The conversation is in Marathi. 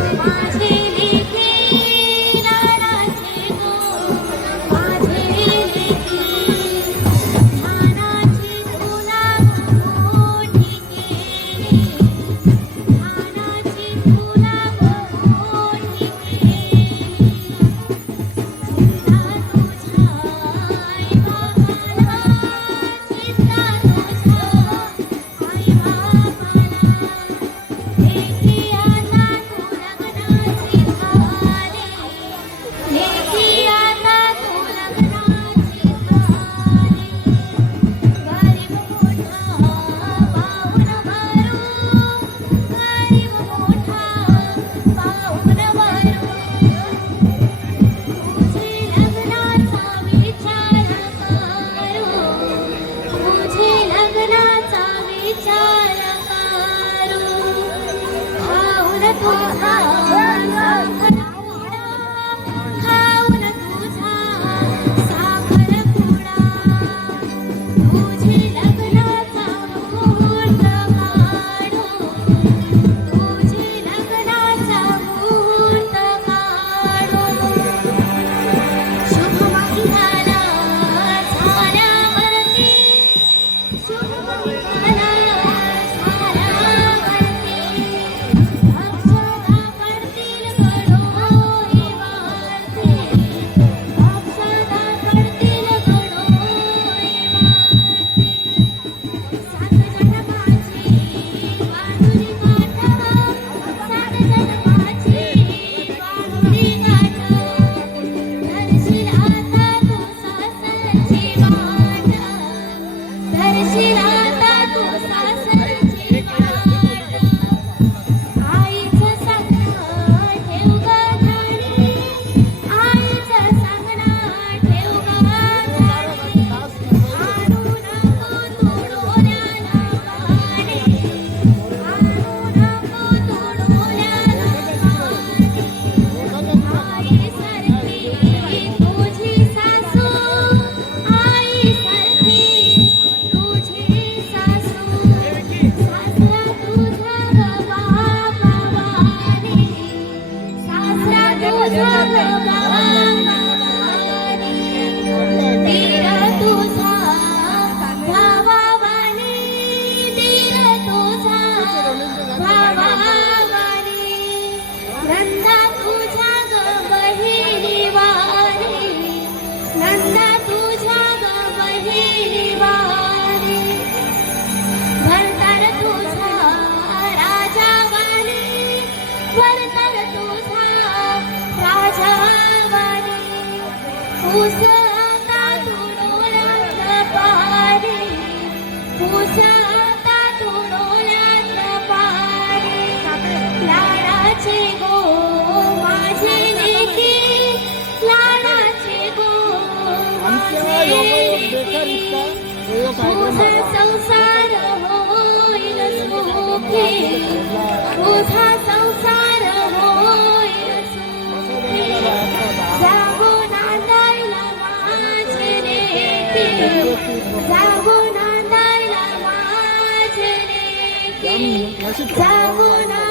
Everybody. Is it? Hallelujah. पुसता तुडोलाच पारी. पुसता तुडोलाच पारी. लाडाचे गो माझे नेते. लाडाचे गो संसार 我是最棒